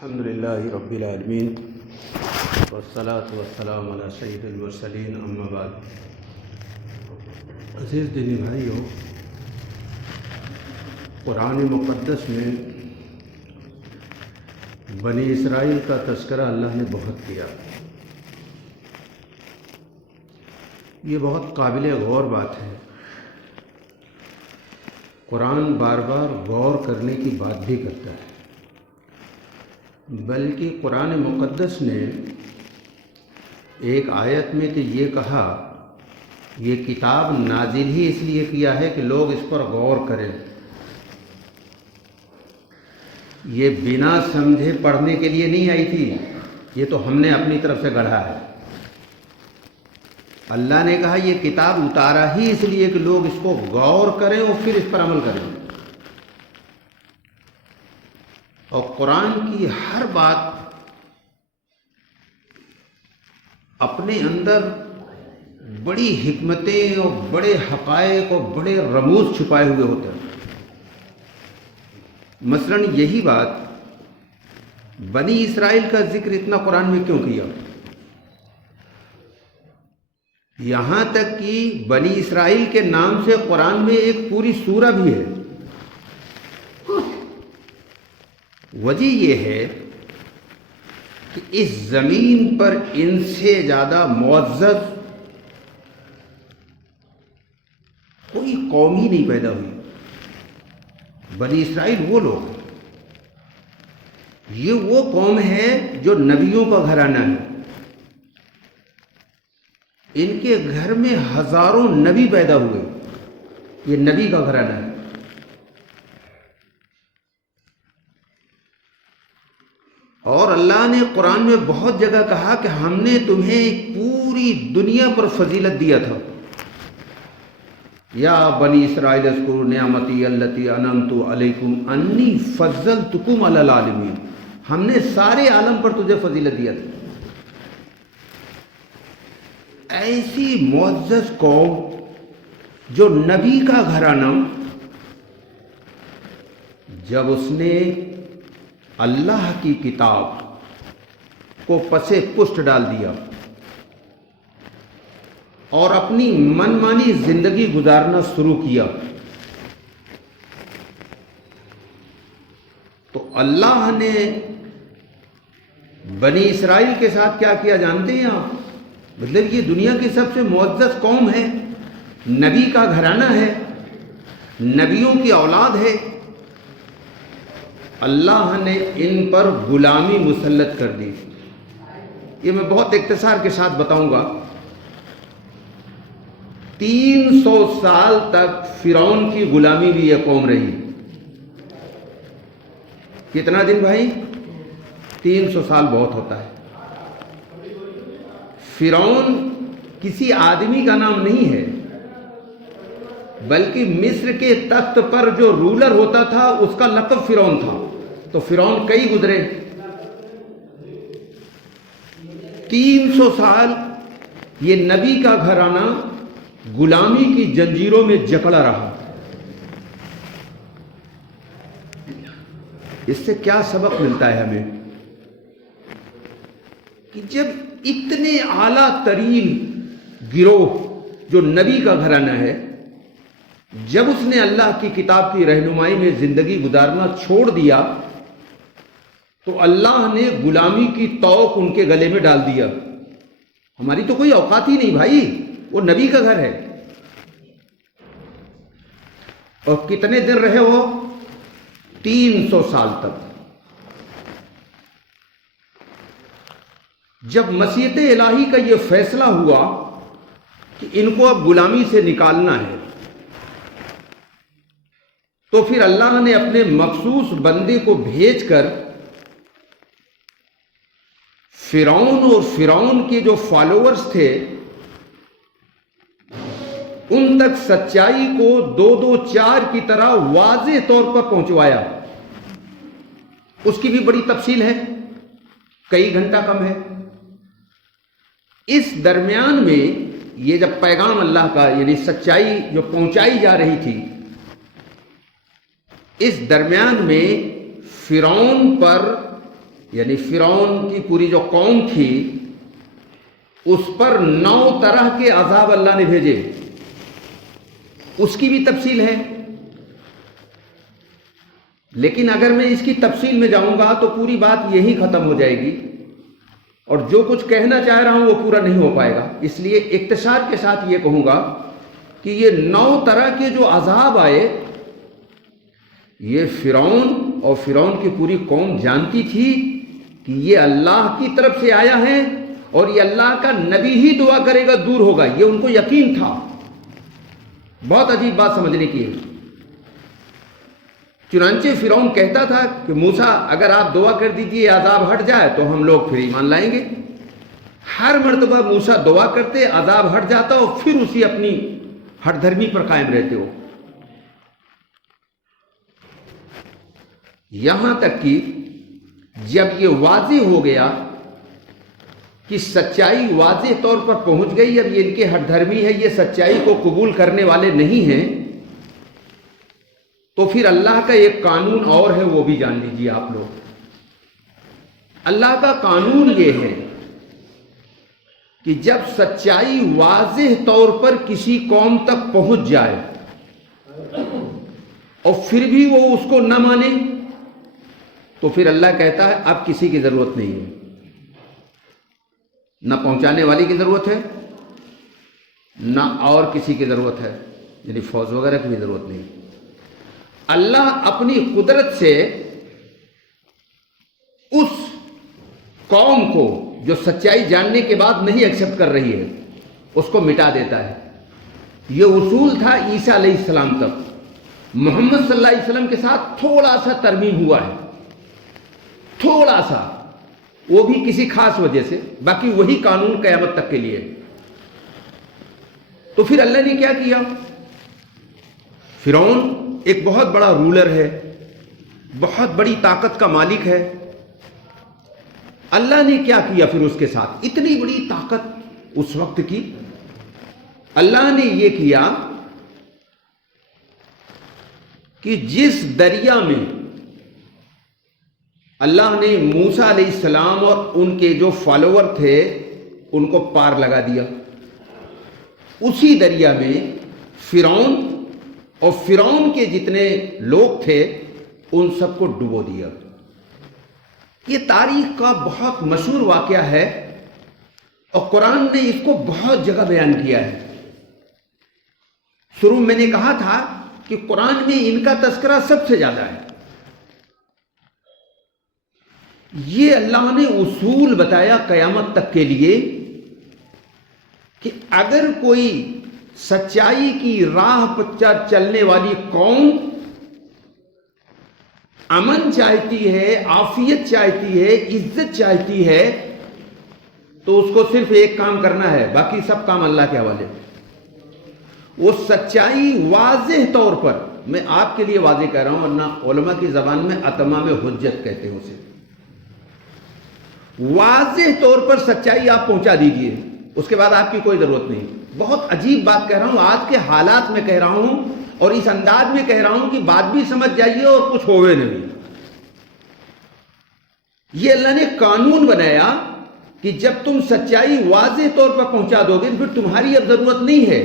الحمد للہ رب العالمین والصلاة والسلام علی سید المرسلین اما بعد۔ عزیز دینی بھائیو، قرآن مقدس میں بنی اسرائیل کا تذکرہ اللہ نے بہت کیا۔ یہ بہت قابل غور بات ہے۔ قرآن بار بار غور کرنے کی بات بھی کرتا ہے، بلکہ قرآن مقدس نے ایک آیت میں تو یہ کہا، یہ کتاب نازل ہی اس لیے کیا ہے کہ لوگ اس پر غور کریں، یہ بنا سمجھے پڑھنے کے لیے نہیں آئی تھی، یہ تو ہم نے اپنی طرف سے گڑھا ہے۔ اللہ نے کہا یہ کتاب اتارا ہی اس لیے کہ لوگ اس کو غور کریں اور پھر اس پر عمل کریں۔ اور قرآن کی ہر بات اپنے اندر بڑی حکمتیں اور بڑے حقائق اور بڑے رموز چھپائے ہوئے ہوتے ہیں۔ مثلاً یہی بات بنی اسرائیل کا ذکر اتنا قرآن میں کیوں کیا؟ یہاں تک کہ بنی اسرائیل کے نام سے قرآن میں ایک پوری سورہ بھی ہے۔ وجہ یہ ہے کہ اس زمین پر ان سے زیادہ معزز کوئی قوم ہی نہیں پیدا ہوئی۔ بنی اسرائیل وہ لوگ، یہ وہ قوم ہے جو نبیوں کا گھرانہ ہے۔ ان کے گھر میں ہزاروں نبی پیدا ہوئے، یہ نبی کا گھرانہ ہے۔ اور اللہ نے قرآن میں بہت جگہ کہا کہ ہم نے تمہیں پوری دنیا پر فضیلت دیا تھا۔ یا بنی اسرائیل اذکروا نعمتی التی انعمت علیکم انی فضلتکم علی العالمین، ہم نے سارے عالم پر تجھے فضیلت دیا تھا۔ ایسی معزز قوم جو نبی کا گھرانہ، جب اس نے اللہ کی کتاب کو پسے پشت ڈال دیا اور اپنی من مانی زندگی گزارنا شروع کیا، تو اللہ نے بنی اسرائیل کے ساتھ کیا کیا جانتے ہیں آپ؟ مطلب یہ دنیا کی سب سے معزز قوم ہے، نبی کا گھرانہ ہے، نبیوں کی اولاد ہے، اللہ نے ان پر غلامی مسلط کر دی۔ یہ میں بہت اختصار کے ساتھ بتاؤں گا۔ 300 سال تک فرعون کی غلامی بھی یہ قوم رہی۔ کتنا دن بھائی؟ 300 سال بہت ہوتا ہے۔ فرعون کسی آدمی کا نام نہیں ہے، بلکہ مصر کے تخت پر جو رولر ہوتا تھا اس کا لقب فرعون تھا۔ تو فرعون کئی گزرے، 300 سال یہ نبی کا گھرانہ غلامی کی جنجیروں میں جکڑا رہا۔ اس سے کیا سبق ملتا ہے ہمیں؟ کہ جب اتنے اعلیٰ ترین گروہ جو نبی کا گھرانہ ہے، جب اس نے اللہ کی کتاب کی رہنمائی میں زندگی گزارنا چھوڑ دیا، تو اللہ نے غلامی کی توق ان کے گلے میں ڈال دیا۔ ہماری تو کوئی اوقات ہی نہیں بھائی، وہ نبی کا گھر ہے۔ اور کتنے دن رہے وہ؟ 300 سال تک۔ جب مشیت الہی کا یہ فیصلہ ہوا کہ ان کو اب غلامی سے نکالنا ہے، تو پھر اللہ نے اپنے مخصوص بندے کو بھیج کر فرعون اور فرعون کے جو فالوورز تھے ان تک سچائی کو 2 4 کی طرح واضح طور پر پہنچوایا۔ اس کی بھی بڑی تفصیل ہے، کئی گھنٹہ کم ہے۔ اس درمیان میں یہ جب پیغام اللہ کا یعنی سچائی جو پہنچائی جا رہی تھی، اس درمیان میں فرعون پر یعنی فرعون کی پوری جو قوم تھی اس پر 9 طرح کے عذاب اللہ نے بھیجے، اس کی بھی تفصیل ہے، لیکن اگر میں اس کی تفصیل میں جاؤں گا تو پوری بات یہی ختم ہو جائے گی اور جو کچھ کہنا چاہ رہا ہوں وہ پورا نہیں ہو پائے گا۔ اس لیے اختصار کے ساتھ یہ کہوں گا کہ یہ 9 طرح کے جو عذاب آئے یہ فرعون اور فرعون کی پوری قوم جانتی تھی کہ یہ اللہ کی طرف سے آیا ہے اور یہ اللہ کا نبی ہی دعا کرے گا دور ہوگا، یہ ان کو یقین تھا۔ بہت عجیب بات سمجھنے کی ہے۔ چنانچہ فرعون کہتا تھا کہ موسیٰ اگر آپ دعا کر دیجئے عذاب ہٹ جائے تو ہم لوگ پھر ایمان لائیں گے۔ ہر مرتبہ موسیٰ دعا کرتے عذاب ہٹ جاتا اور پھر اسی اپنی ہٹ دھرمی پر قائم رہتے ہو، یہاں تک کہ جب یہ واضح ہو گیا کہ سچائی واضح طور پر پہنچ گئی، اب یہ ان کے ہٹ دھرمی ہے، یہ سچائی کو قبول کرنے والے نہیں ہیں، تو پھر اللہ کا ایک قانون اور ہے، وہ بھی جان لیجیے آپ لوگ۔ اللہ کا قانون یہ ہے کہ جب سچائی واضح طور پر کسی قوم تک پہنچ جائے اور پھر بھی وہ اس کو نہ مانے تو پھر اللہ کہتا ہے اب کسی کی ضرورت نہیں ہے، نہ پہنچانے والی کی ضرورت ہے نہ اور کسی کی ضرورت ہے، یعنی فوج وغیرہ کی بھی ضرورت نہیں۔ اللہ اپنی قدرت سے اس قوم کو جو سچائی جاننے کے بعد نہیں ایکسپٹ کر رہی ہے اس کو مٹا دیتا ہے۔ یہ اصول تھا عیسیٰ علیہ السلام تک، محمد صلی اللہ علیہ وسلم کے ساتھ تھوڑا سا ترمیم ہوا ہے، تھوڑا سا، وہ بھی کسی خاص وجہ سے، باقی وہی قانون قیامت تک کے لیے۔ تو پھر اللہ نے کیا کیا؟ فرعون ایک بہت بڑا رولر ہے، بہت بڑی طاقت کا مالک ہے، اللہ نے کیا کیا پھر اس کے ساتھ؟ اتنی بڑی طاقت اس وقت کی، اللہ نے یہ کیا کہ جس دریا میں اللہ نے موسیٰ علیہ السلام اور ان کے جو فالوور تھے ان کو پار لگا دیا، اسی دریا میں فرعون اور فرعون کے جتنے لوگ تھے ان سب کو ڈبو دیا۔ یہ تاریخ کا بہت مشہور واقعہ ہے اور قرآن نے اس کو بہت جگہ بیان کیا ہے۔ شروع میں نے کہا تھا کہ قرآن میں ان کا تذکرہ سب سے زیادہ ہے۔ یہ اللہ نے اصول بتایا قیامت تک کے لیے کہ اگر کوئی سچائی کی راہ پر چلنے والی قوم امن چاہتی ہے، عافیت چاہتی ہے، عزت چاہتی ہے تو اس کو صرف ایک کام کرنا ہے، باقی سب کام اللہ کے حوالے۔ وہ سچائی واضح طور پر، میں آپ کے لیے واضح کہہ رہا ہوں ورنہ علماء کی زبان میں اتمام حجت کہتے ہیں اسے، واضح طور پر سچائی آپ پہنچا دیجئے، اس کے بعد آپ کی کوئی ضرورت نہیں۔ بہت عجیب بات کہہ رہا ہوں، آج کے حالات میں کہہ رہا ہوں اور اس انداز میں کہہ رہا ہوں کہ بات بھی سمجھ جائیے اور کچھ ہوئے نہیں۔ یہ اللہ نے قانون بنایا کہ جب تم سچائی واضح طور پر پہنچا دو گے پھر تمہاری اب ضرورت نہیں ہے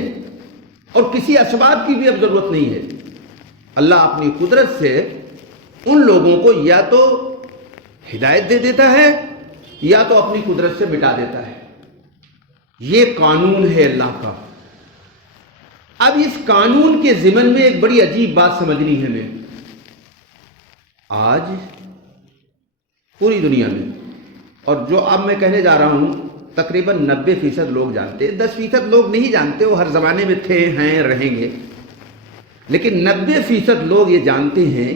اور کسی اسباب کی بھی اب ضرورت نہیں ہے۔ اللہ اپنی قدرت سے ان لوگوں کو یا تو ہدایت دے دیتا ہے یا تو اپنی قدرت سے مٹا دیتا ہے۔ یہ قانون ہے اللہ کا۔ اب اس قانون کے ضمن میں ایک بڑی عجیب بات سمجھنی ہے ہمیں۔ آج پوری دنیا میں، اور جو اب میں کہنے جا رہا ہوں تقریباً 90% لوگ جانتے ہیں، 10% لوگ نہیں جانتے، وہ ہر زمانے میں تھے، ہیں، رہیں گے، لیکن 90% لوگ یہ جانتے ہیں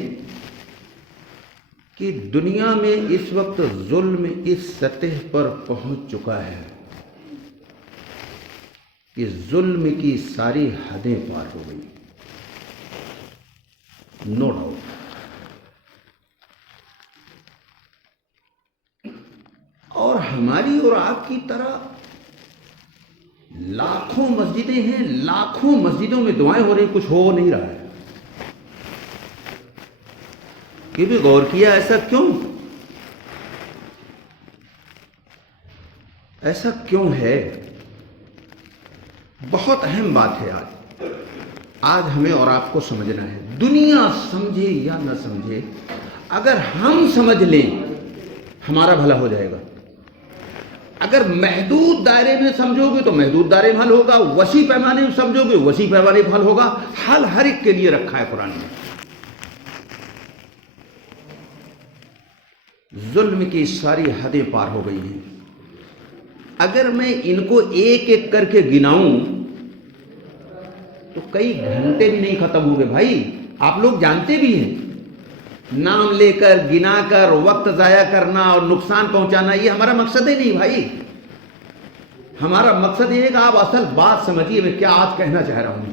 کہ دنیا میں اس وقت ظلم اس سطح پر پہنچ چکا ہے کہ ظلم کی ساری حدیں پار ہو گئی، نو ڈاؤٹ۔ اور ہماری اور آپ کی طرح لاکھوں مسجدیں ہیں، لاکھوں مسجدوں میں دعائیں ہو رہی، کچھ ہو نہیں رہا ہے۔ کہ بھی غور کیا ایسا کیوں؟ ایسا کیوں ہے؟ بہت اہم بات ہے آج ہمیں اور آپ کو سمجھنا ہے. دنیا سمجھے یا نہ سمجھے، اگر ہم سمجھ لیں ہمارا بھلا ہو جائے گا. اگر محدود دائرے میں سمجھو گے تو محدود دائرے میں حل ہوگا، وسیع پیمانے میں سمجھو گے وسیع پیمانے میں حل ہوگا. حل ہر ایک کے لیے رکھا ہے قرآن میں. ظلم کی ساری حدیں پار ہو گئی ہیں. اگر میں ان کو ایک ایک کر کے گناؤں تو کئی گھنٹے بھی نہیں ختم ہوں گے بھائی. آپ لوگ جانتے بھی ہیں، نام لے کر گنا کر وقت ضائع کرنا اور نقصان پہنچانا یہ ہمارا مقصد ہی نہیں بھائی. ہمارا مقصد یہ ہے کہ آپ اصل بات سمجھیے میں کیا آج کہنا چاہ رہا ہوں.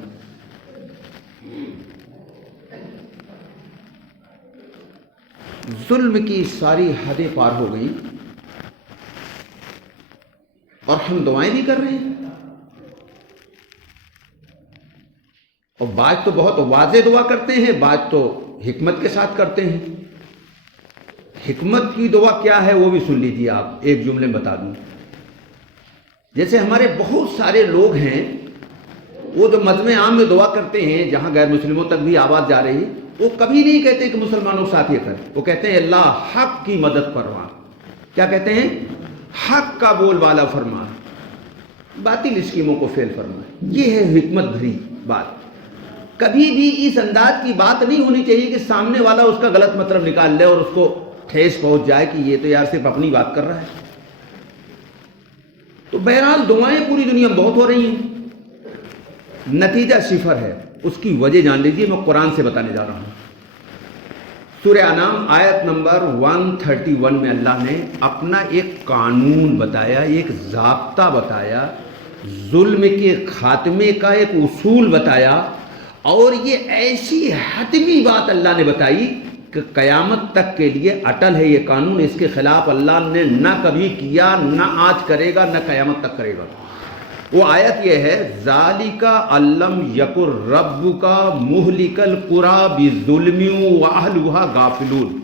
ظلم کی ساری حدیں پار ہو گئی اور ہم دعائیں بھی کر رہے ہیں. اور بات تو بہت واضح دعا کرتے ہیں، بات تو حکمت کے ساتھ کرتے ہیں. حکمت کی دعا کیا ہے وہ بھی سن لیجیے آپ، ایک جملے میں بتا دوں. جیسے ہمارے بہت سارے لوگ ہیں وہ جو مجمع عام میں دعا کرتے ہیں جہاں غیر مسلموں تک بھی آواز جا رہی ہے، وہ کبھی نہیں کہتے کہ مسلمانوں کے ساتھ یہ کر، وہ کہتے ہیں اللہ حق کی مدد فرما. کیا کہتے ہیں؟ حق کا بول بالا فرما، باطل اسکیموں کو فیل فرما. یہ ہے حکمت بھری بات. کبھی بھی اس انداز کی بات نہیں ہونی چاہیے کہ سامنے والا اس کا غلط مطلب نکال لے اور اس کو ٹھیس پہنچ جائے کہ یہ تو یار صرف اپنی بات کر رہا ہے. تو بہرحال دعائیں پوری دنیا میں بہت ہو رہی ہیں، نتیجہ صفر ہے. اس کی وجہ جان لیجیے، میں قرآن سے بتانے جا رہا ہوں. سورہ انعام آیت نمبر 131 میں اللہ نے اپنا ایک قانون بتایا، ایک ضابطہ بتایا، ظلم کے خاتمے کا ایک اصول بتایا. اور یہ ایسی حتمی بات اللہ نے بتائی کہ قیامت تک کے لیے اٹل ہے یہ قانون. اس کے خلاف اللہ نے نہ کبھی کیا، نہ آج کرے گا، نہ قیامت تک کرے گا. وہ آیت یہ ہے ذالک علم یکر ربک مہلک القری بظلم واہلھا غافلون.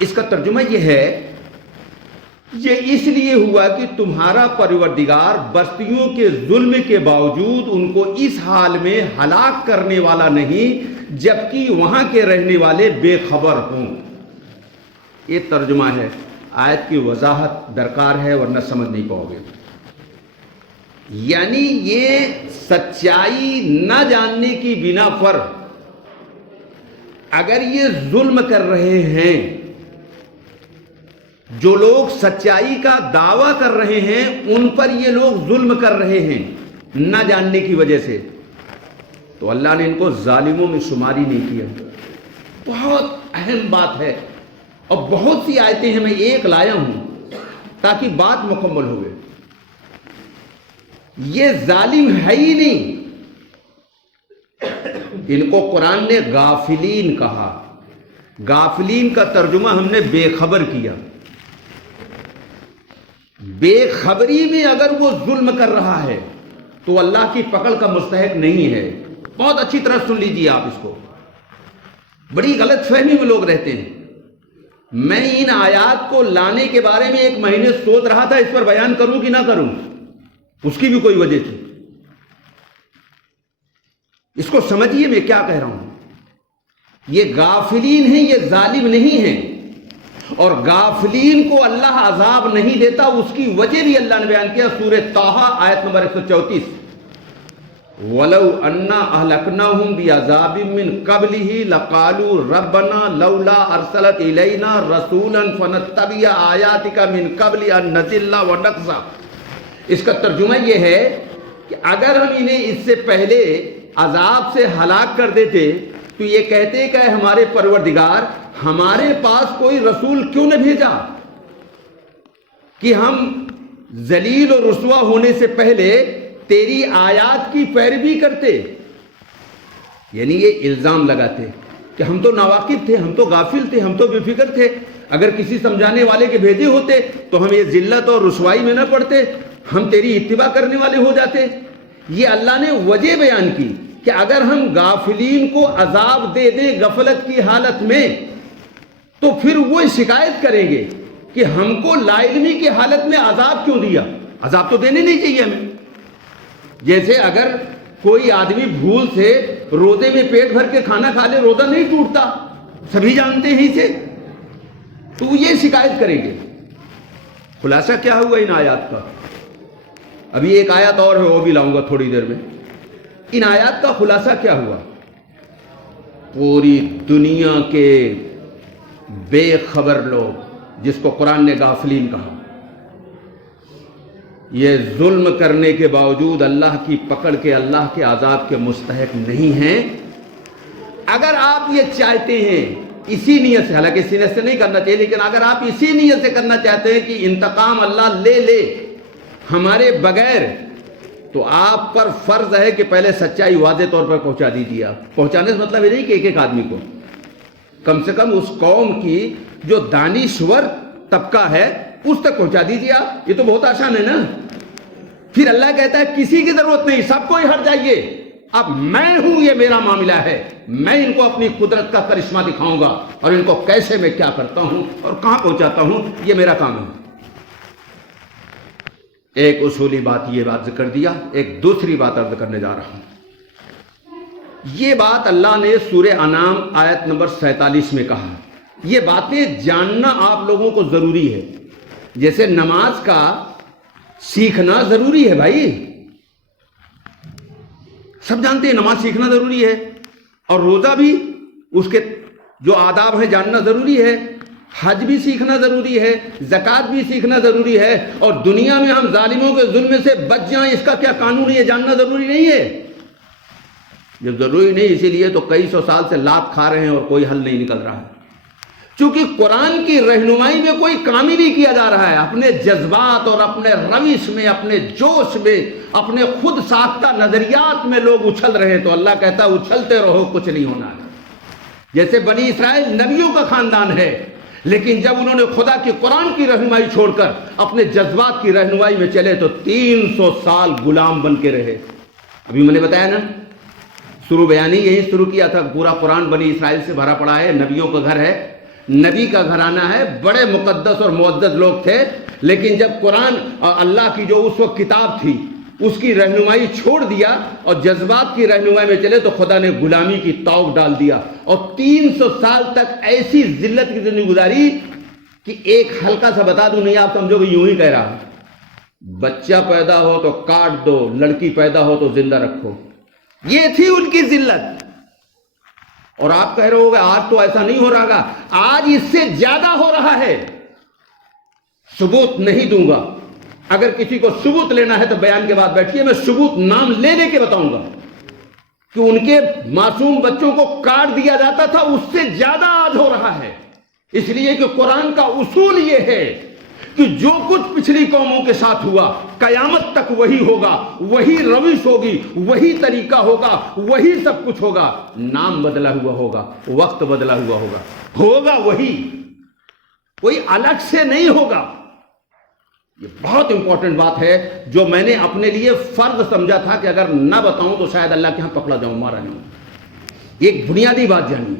اس کا ترجمہ یہ ہے، یہ اس لیے ہوا کہ تمہارا پروردگار بستیوں کے ظلم کے باوجود ان کو اس حال میں ہلاک کرنے والا نہیں جبکہ وہاں کے رہنے والے بے خبر ہوں. یہ ترجمہ ہے. آیت کی وضاحت درکار ہے ورنہ سمجھ نہیں پاؤ گے. یعنی یہ سچائی نہ جاننے کی بنا پر اگر یہ ظلم کر رہے ہیں، جو لوگ سچائی کا دعویٰ کر رہے ہیں ان پر یہ لوگ ظلم کر رہے ہیں نہ جاننے کی وجہ سے، تو اللہ نے ان کو ظالموں میں شماری نہیں کیا. بہت اہم بات ہے اور بہت سی آیتیں ہیں، میں ایک لایا ہوں تاکہ بات مکمل ہوئے. یہ ظالم ہے ہی نہیں، ان کو قرآن نے غافلین کہا. غافلین کا ترجمہ ہم نے بے خبر کیا. بے خبری میں اگر وہ ظلم کر رہا ہے تو اللہ کی پکڑ کا مستحق نہیں ہے. بہت اچھی طرح سن لیجیے آپ اس کو. بڑی غلط فہمی میں لوگ رہتے ہیں. میں ان آیات کو لانے کے بارے میں ایک مہینے سوچ رہا تھا اس پر بیان کروں کہ نہ کروں. اس کی بھی کوئی وجہ تھی. اس کو سمجھیے میں کیا کہہ رہا ہوں. یہ غافلین ہیں، یہ ظالم نہیں ہیں. اور غافلین کو اللہ عذاب نہیں دیتا، اس کی وجہ بھی اللہ نے بیان کیا سورہ طٰہٰ آیت نمبر 134. وَلَوْ أَنَّا أَهْلَكْنَاهُمْ بِعَذَابٍ مِّن قَبْلِهِ لَقَالُوا رَبَّنَا لَوْلَا أَرْسَلْتَ إِلَيْنَا رَسُولًا فَنَتَّبِعَ آيَاتِكَ مِن قَبْلِ أَن نَّذِلَّ وَنَخْزَىٰ. اس کا ترجمہ یہ ہے کہ اگر ہم انہیں اس سے پہلے عذاب سے ہلاک کر دیتے تو یہ کہتے کہ ہمارے پروردگار ہمارے پاس کوئی رسول کیوں نہ بھیجا کہ ہم ذلیل اور رسوا ہونے سے پہلے تیری آیات کی پیروی کرتے. یعنی یہ الزام لگاتے کہ ہم تو ناواقف تھے، ہم تو غافل تھے، ہم تو بے فکر تھے. اگر کسی سمجھانے والے کے بھیجے ہوتے تو ہم یہ ذلت اور رسوائی میں نہ پڑتے، ہم تیری اتباع کرنے والے ہو جاتے. یہ اللہ نے وجہ بیان کی کہ اگر ہم غافلین کو عذاب دے دیں غفلت کی حالت میں تو پھر وہ شکایت کریں گے کہ ہم کو لا علمی کی حالت میں عذاب کیوں دیا. عذاب تو دینے نہیں چاہیے ہمیں. جیسے اگر کوئی آدمی بھول سے روزے میں پیٹ بھر کے کھانا کھا لے روزہ نہیں ٹوٹتا، سبھی جانتے ہیں اسے، تو وہ یہ شکایت کریں گے. خلاصہ کیا ہوا ان آیات کا؟ ابھی ایک آیت اور ہے وہ بھی لاؤں گا تھوڑی دیر میں. ان آیات کا خلاصہ کیا ہوا؟ پوری دنیا کے بے خبر لوگ، جس کو قرآن نے غافلین کہا، یہ ظلم کرنے کے باوجود اللہ کی پکڑ کے اللہ کے عذاب کے مستحق نہیں ہیں. اگر آپ یہ چاہتے ہیں اسی نیت سے، حالانکہ اسی نیت سے نہیں کرنا چاہیے، لیکن اگر آپ اسی نیت سے کرنا چاہتے ہیں کہ انتقام اللہ لے لے ہمارے بغیر، تو آپ پر فرض ہے کہ پہلے سچائی واضح طور پر پہنچا دیجیے. آپ پہنچانے سے مطلب یہ نہیں کہ ایک ایک آدمی کو، کم سے کم اس قوم کی جو دانشور طبقہ ہے اس تک پہنچا دیجیے آپ. یہ تو بہت آسان ہے نا. پھر اللہ کہتا ہے کسی کی ضرورت نہیں، سب کو ہی ہٹ جائیے، اب میں ہوں، یہ میرا معاملہ ہے، میں ان کو اپنی قدرت کا کرشمہ دکھاؤں گا اور ان کو کیسے میں کیا کرتا ہوں اور کہاں پہنچاتا ہوں، یہ میرا کام ہے. ایک اصولی بات یہ بات ذکر دیا. ایک دوسری بات عرض کرنے جا رہا ہوں. یہ بات اللہ نے سورہ انعام آیت نمبر 47 میں کہا. یہ باتیں جاننا آپ لوگوں کو ضروری ہے. جیسے نماز کا سیکھنا ضروری ہے بھائی، سب جانتے ہیں نماز سیکھنا ضروری ہے، اور روزہ بھی اس کے جو آداب ہیں جاننا ضروری ہے، حج بھی سیکھنا ضروری ہے، زکوٰۃ بھی سیکھنا ضروری ہے، اور دنیا میں ہم ظالموں کے ظلم سے بچ جائیں اس کا کیا قانون ہے یہ جاننا ضروری نہیں ہے. جب ضروری نہیں، اسی لیے تو کئی سو سال سے لات کھا رہے ہیں اور کوئی حل نہیں نکل رہا ہے. چونکہ قرآن کی رہنمائی میں کوئی کام ہی نہیں کیا جا رہا ہے. اپنے جذبات اور اپنے روش میں، اپنے جوش میں، اپنے خود ساختہ نظریات میں لوگ اچھل رہے ہیں. تو اللہ کہتا ہے اچھلتے رہو، کچھ نہیں ہونا ہے. جیسے بنی اسرائیل نبیوں کا خاندان ہے، لیکن جب انہوں نے خدا کی قرآن کی رہنمائی چھوڑ کر اپنے جذبات کی رہنمائی میں چلے تو 300 سال غلام بن کے رہے. ابھی میں نے بتایا نا، شروع بیانی یہی شروع کیا تھا. پورا قرآن بنی اسرائیل سے بھرا پڑا ہے، نبیوں کا گھر ہے، نبی کا گھرانہ ہے، بڑے مقدس اور معزز لوگ تھے. لیکن جب قرآن اللہ کی جو اس وقت کتاب تھی اس کی رہنمائی چھوڑ دیا اور جذبات کی رہنمائی میں چلے تو خدا نے غلامی کی توق ڈال دیا، اور 300 سال تک ایسی ذلت کی زندگی گزاری کہ ایک ہلکا سا بتا دوں، نہیں آپ سمجھو گے، یوں ہی کہہ رہا ہوں. بچہ پیدا ہو تو کاٹ دو، لڑکی پیدا ہو تو زندہ رکھو. یہ تھی ان کی ذلت. اور آپ کہہ رہے ہو گے آج تو ایسا نہیں ہو رہا، آج اس سے زیادہ ہو رہا ہے. ثبوت نہیں دوں گا. اگر کسی کو ثبوت لینا ہے تو بیان کے بعد بیٹھیے، میں ثبوت نام لے لے کے بتاؤں گا کہ ان کے معصوم بچوں کو کاٹ دیا جاتا تھا، اس سے زیادہ آج ہو رہا ہے. اس لیے کہ قرآن کا اصول یہ ہے کہ جو کچھ پچھلی قوموں کے ساتھ ہوا قیامت تک وہی ہوگا، وہی روش ہوگی، وہی طریقہ ہوگا، وہی سب کچھ ہوگا. نام بدلا ہوا ہوگا، وقت بدلا ہوا ہوگا، ہوگا وہی، کوئی الگ سے نہیں ہوگا. یہ بہت امپورٹنٹ بات ہے جو میں نے اپنے لیے فرض سمجھا تھا کہ اگر نہ بتاؤں تو شاید اللہ کے ہاں پکڑا جاؤں، مارا جاؤں. یہ ایک بنیادی بات جانیے.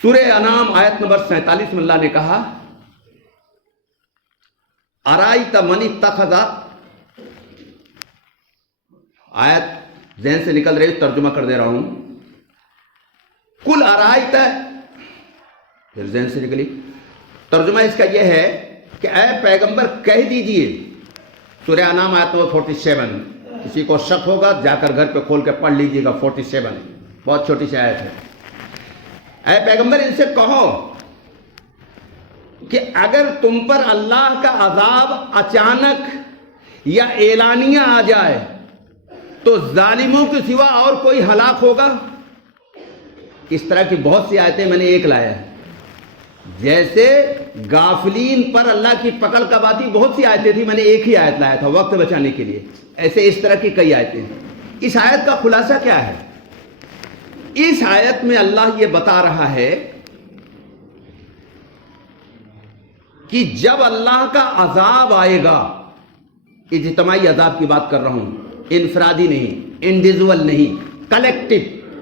سورہ انعام آیت نمبر 47 میں اللہ نے کہا ارائیت من اتخذ، آیت ذہن سے نکل رہی، ترجمہ کر دے رہا ہوں. کل ارائیت، پھر ذہن سے نکلی. ترجمہ اس کا یہ ہے کہ اے پیغمبر کہہ دیجئے، سورہ انعام آیت نمبر 47. کسی کو شک ہوگا جا کر گھر پہ کھول کے پڑھ لیجئے گا. 47 بہت چھوٹی سی آیت ہے. اے پیغمبر ان سے کہو کہ اگر تم پر اللہ کا عذاب اچانک یا اعلانیہ آ جائے تو ظالموں کے سوا اور کوئی ہلاک ہوگا. اس طرح کی بہت سی آیتیں میں نے ایک لایا ہے. جیسے غافلین پر اللہ کی پکڑ کا باتی بہت سی آیتیں تھی، میں نے ایک ہی آیت لایا تھا وقت بچانے کے لیے. ایسے اس طرح کی کئی آیتیں ہیں. اس آیت کا خلاصہ کیا ہے؟ اس آیت میں اللہ یہ بتا رہا ہے کہ جب اللہ کا عذاب آئے گا، اجتماعی عذاب کی بات کر رہا ہوں، انفرادی نہیں، انڈیویجول نہیں، کلیکٹو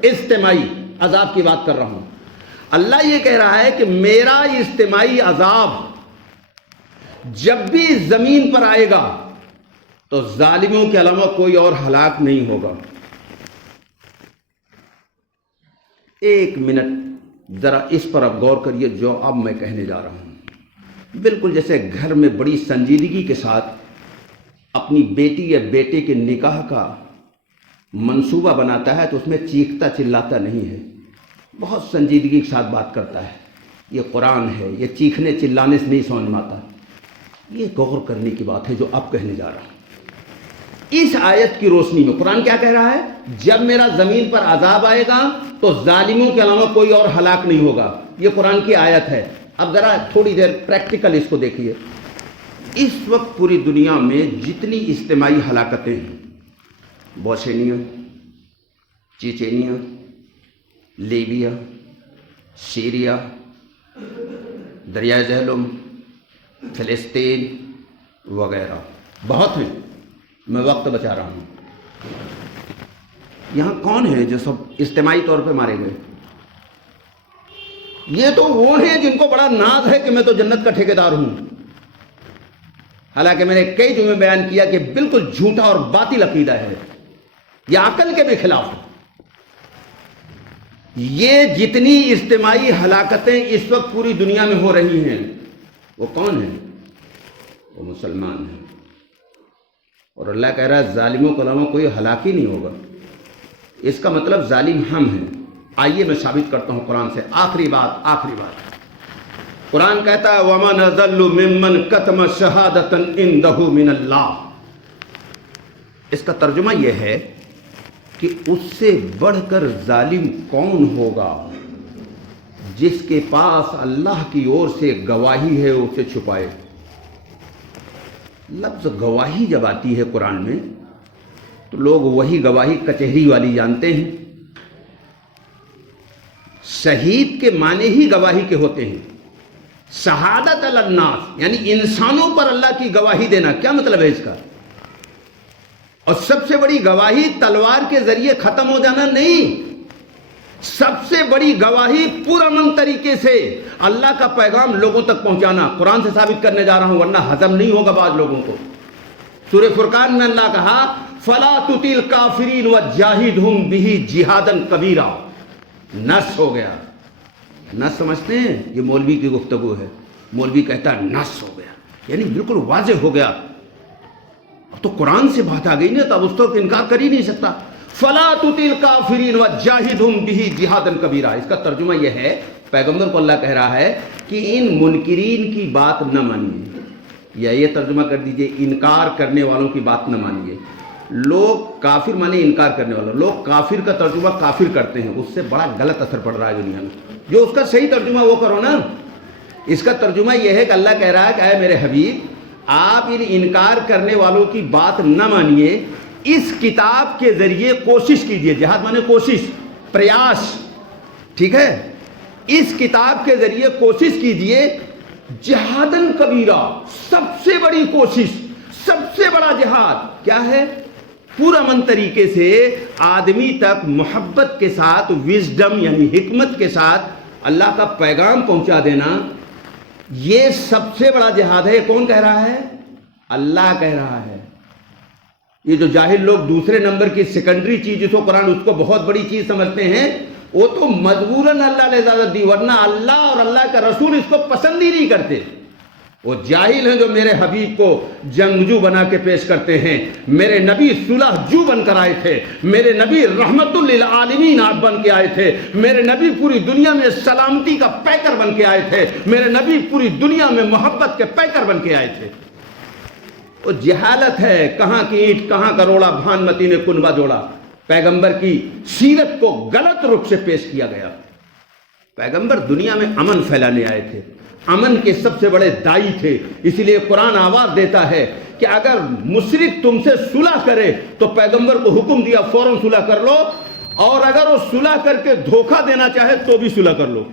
اجتماعی عذاب کی بات کر رہا ہوں. اللہ یہ کہہ رہا ہے کہ میرا اجتماعی عذاب جب بھی زمین پر آئے گا تو ظالموں کے علاوہ کوئی اور ہلاک نہیں ہوگا. ایک منٹ ذرا اس پر اب غور کریے جو اب میں کہنے جا رہا ہوں. بالکل جیسے گھر میں بڑی سنجیدگی کے ساتھ اپنی بیٹی یا بیٹے کے نکاح کا منصوبہ بناتا ہے تو اس میں چیختا چلاتا نہیں ہے, بہت سنجیدگی کے ساتھ بات کرتا ہے. یہ قرآن ہے, یہ چیخنے چلانے سے نہیں سمجھ میں آتا. یہ غور کرنے کی بات ہے جو اب کہنے جا رہا ہوں. اس آیت کی روشنی میں قرآن کیا کہہ رہا ہے؟ جب میرا زمین پر عذاب آئے گا تو ظالموں کے علاوہ کوئی اور ہلاک نہیں ہوگا. یہ قرآن کی آیت ہے. اب ذرا تھوڑی دیر پریکٹیکل اس کو دیکھیے. اس وقت پوری دنیا میں جتنی اجتماعی ہلاکتیں ہیں, بوسنیا, چیچینیا, لیبیا, سیریا, دریائے جہلم, فلسطین وغیرہ, بہت ہیں. میں وقت بچا رہا ہوں. یہاں کون ہے جو سب اجتماعی طور پہ مارے گئے؟ یہ تو وہ ہیں جن کو بڑا ناز ہے کہ میں تو جنت کا ٹھیکیدار ہوں. حالانکہ میں نے کئی جملے بیان کیا کہ بالکل جھوٹا اور باطل عقیدہ ہے, یہ عقل کے بھی خلاف ہے. یہ جتنی اجتماعی ہلاکتیں اس وقت پوری دنیا میں ہو رہی ہیں وہ کون ہیں؟ وہ مسلمان ہیں. اور اللہ کہہ رہا ہے ظالموں کے علاوہ کوئی ہلاک ہی نہیں ہوگا. اس کا مطلب ظالم ہم ہیں. آئیے میں ثابت کرتا ہوں قرآن سے. آخری بات قرآن کہتا ہے وَمَنْ أَضَلُّ مِمَّنْ كَتَمَ شَهَادَةً عِنْدَهُ مِنَ اللَّهِ. اس کا ترجمہ یہ ہے کہ اس سے بڑھ کر ظالم کون ہوگا جس کے پاس اللہ کی اور سے گواہی ہے اسے چھپائے. لفظ گواہی جب آتی ہے قرآن میں تو لوگ وہی گواہی کچہری والی جانتے ہیں. شہید کے معنی ہی گواہی کے ہوتے ہیں. شہادت علی الناس یعنی انسانوں پر اللہ کی گواہی دینا. کیا مطلب ہے اس کا؟ اور سب سے بڑی گواہی تلوار کے ذریعے ختم ہو جانا نہیں. سب سے بڑی گواہی پرامن طریقے سے اللہ کا پیغام لوگوں تک پہنچانا. قرآن سے ثابت کرنے جا رہا ہوں ورنہ ہضم نہیں ہوگا بعض لوگوں کو. سورہ فرقان میں اللہ کہا فَلَا تُطِعِ الْكَافِرِينَ وَجَاهِدْهُمْ بِهِ جِهَادًا كَبِيرًا. نص ہو گیا. نص سمجھتے ہیں؟ یہ مولوی کی گفتگو ہے. مولوی کہتا ہے نص ہو گیا یعنی بالکل واضح ہو گیا. اب تو قرآن سے بات آ گئی نا تو اب اس کو انکار کر ہی نہیں سکتا. فَلَا تُطِعِ الْكَافِرِينَ وَجَاهِدْهُمْ بِهِ جِهَادًا كَبِيرًا. اس کا ترجمہ یہ ہے پیغمبر کو اللہ کہہ رہا ہے کہ ان منکرین کی بات نہ مانیے, یا یہ ترجمہ کر دیجئے انکار کرنے والوں کی بات نہ مانیے. لوگ کافر مانے انکار کرنے والوں, لوگ کافر کا ترجمہ کافر کرتے ہیں, اس سے بڑا غلط اثر پڑ رہا ہے دنیا میں. جو اس کا صحیح ترجمہ وہ کرو نا. اس کا ترجمہ یہ ہے کہ اللہ کہہ رہا ہے کہ اے میرے حبیب آپ ان انکار کرنے والوں کی بات نہ مانیے, اس کتاب کے ذریعے کوشش کیجئے. جہاد مانے کوشش, پریاس, ٹھیک ہے. اس کتاب کے ذریعے کوشش کیجئے جہادن کبیرہ, سب سے بڑی کوشش, سب سے بڑا جہاد کیا ہے؟ پرامن طریقے سے آدمی تک محبت کے ساتھ, وزڈم یعنی حکمت کے ساتھ اللہ کا پیغام پہنچا دینا. یہ سب سے بڑا جہاد ہے. کون کہہ رہا ہے؟ اللہ کہہ رہا ہے. یہ جو جاہل لوگ دوسرے نمبر کی سیکنڈری چیز جس کو قرآن اس کو بہت بڑی چیز سمجھتے ہیں, وہ تو مجبوراً اللہ نے اجازت دی, ورنہ اللہ اور اللہ کا رسول اس کو پسند ہی نہیں کرتے. وہ جاہل ہیں جو میرے حبیب کو جنگجو بنا کے پیش کرتے ہیں. میرے نبی صلح جو بن کر آئے تھے, میرے نبی رحمت للعالمین آپ بن کے آئے تھے, میرے نبی پوری دنیا میں سلامتی کا پیکر بن کے آئے تھے, میرے نبی پوری دنیا میں محبت کے پیکر بن کے آئے تھے. وہ جہالت ہے, کہاں کی اینٹ کہاں کا روڑا, بھانمتی نے کنبہ جوڑا. پیغمبر کی سیرت کو غلط رخ سے پیش کیا گیا. پیغمبر دنیا میں امن پھیلانے آئے تھے, امن کے سب سے بڑے دائی تھے. اسی لیے قرآن آواز دیتا ہے کہ اگر مشرک تم سے صلح کرے تو پیغمبر کو حکم دیا فوراً صلح کر لو, اور اگر وہ صلح کر کے دھوکہ دینا چاہے تو بھی صلح کر لو.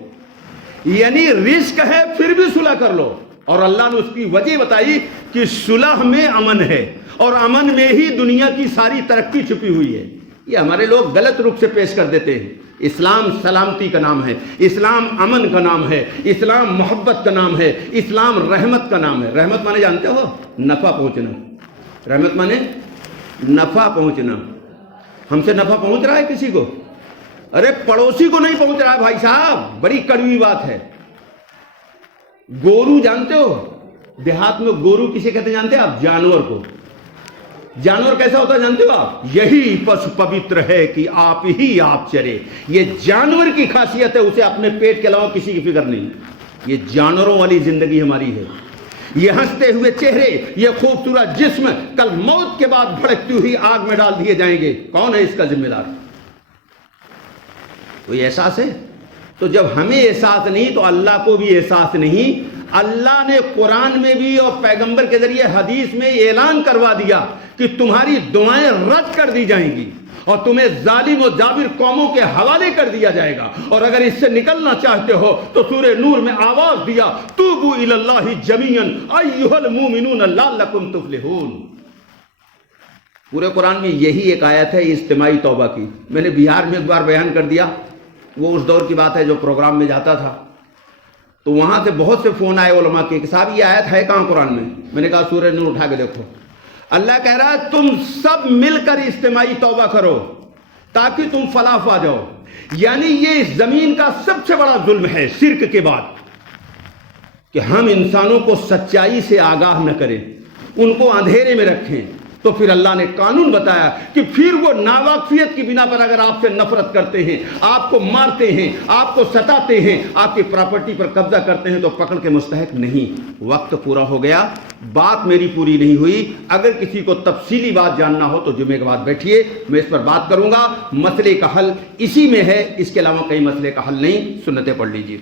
یعنی رزق ہے پھر بھی صلح کر لو. اور اللہ نے اس کی وجہ بتائی کہ صلح میں امن ہے, اور امن میں ہی دنیا کی ساری ترقی چھپی ہوئی ہے. یہ ہمارے لوگ غلط روپ سے پیش کر دیتے ہیں. اسلام سلامتی کا نام ہے، اسلام امن کا نام ہے، اسلام محبت کا نام ہے، اسلام رحمت کا نام ہے. رحمت مانے جانتے ہو؟ نفع پہنچنا. رحمت مانے نفع پہنچنا. ہم سے نفع پہنچ رہا ہے کسی کو؟ ارے پڑوسی کو نہیں پہنچ رہا ہے بھائی صاحب، بڑی کڑوی بات ہے. گورو جانتے ہو؟ دیہات میں گورو کسے کہتے جانتے ہیں آپ؟ جانور کو. جانور کیسا ہوتا ہے جانتے ہو آپ؟ یہی پس پوتر ہے کہ آپ ہی آپ چرے. یہ جانور کی خاصیت ہے، اسے اپنے پیٹ کے علاوہ کسی کی فکر نہیں. یہ جانوروں والی زندگی ہماری ہے. یہ ہنستے ہوئے چہرے، یہ خوبصورت جسم کل موت کے بعد بھڑکتی ہوئی آگ میں ڈال دیے جائیں گے. کون ہے اس کا ذمہ دار؟ کوئی احساس ہے؟ تو جب ہمیں احساس نہیں تو اللہ کو بھی احساس نہیں. اللہ نے قرآن میں بھی اور پیغمبر کے ذریعے حدیث میں اعلان کروا دیا کہ تمہاری دعائیں رد کر دی جائیں گی اور تمہیں ظالم و جابر قوموں کے حوالے کر دیا جائے گا. اور اگر اس سے نکلنا چاہتے ہو تو سورہ نور میں آواز دیا توبوا الی اللہ جمیعا ایھا المؤمنون لعلکم تفلحون. پورے قرآن میں یہی ایک آیت ہے اجتماعی توبہ کی. میں نے بہار میں ایک بار بیان کر دیا، وہ اس دور کی بات ہے جو پروگرام میں جاتا تھا، تو وہاں سے بہت سے فون آئے علماء کے کہ صاحب یہ آیت ہے کہاں قرآن میں؟ میں نے کہا سورہ نور اٹھا کے دیکھو. اللہ کہہ رہا ہے تم سب مل کر اجتماعی توبہ کرو تاکہ تم فلاح پا جاؤ. یعنی یہ اس زمین کا سب سے بڑا ظلم ہے شرک کے بعد کہ ہم انسانوں کو سچائی سے آگاہ نہ کریں، ان کو اندھیرے میں رکھیں. تو پھر اللہ نے قانون بتایا کہ پھر وہ ناواقفیت کی بنا پر اگر آپ سے نفرت کرتے ہیں، آپ کو مارتے ہیں، آپ کو ستاتے ہیں، آپ کی پراپرٹی پر قبضہ کرتے ہیں تو پکڑ کے مستحق نہیں. وقت پورا ہو گیا، بات میری پوری نہیں ہوئی. اگر کسی کو تفصیلی بات جاننا ہو تو جمعے کے بعد بیٹھیے، میں اس پر بات کروں گا. مسئلے کا حل اسی میں ہے، اس کے علاوہ کئی مسئلے کا حل نہیں. سنتیں پڑھ لیجیے.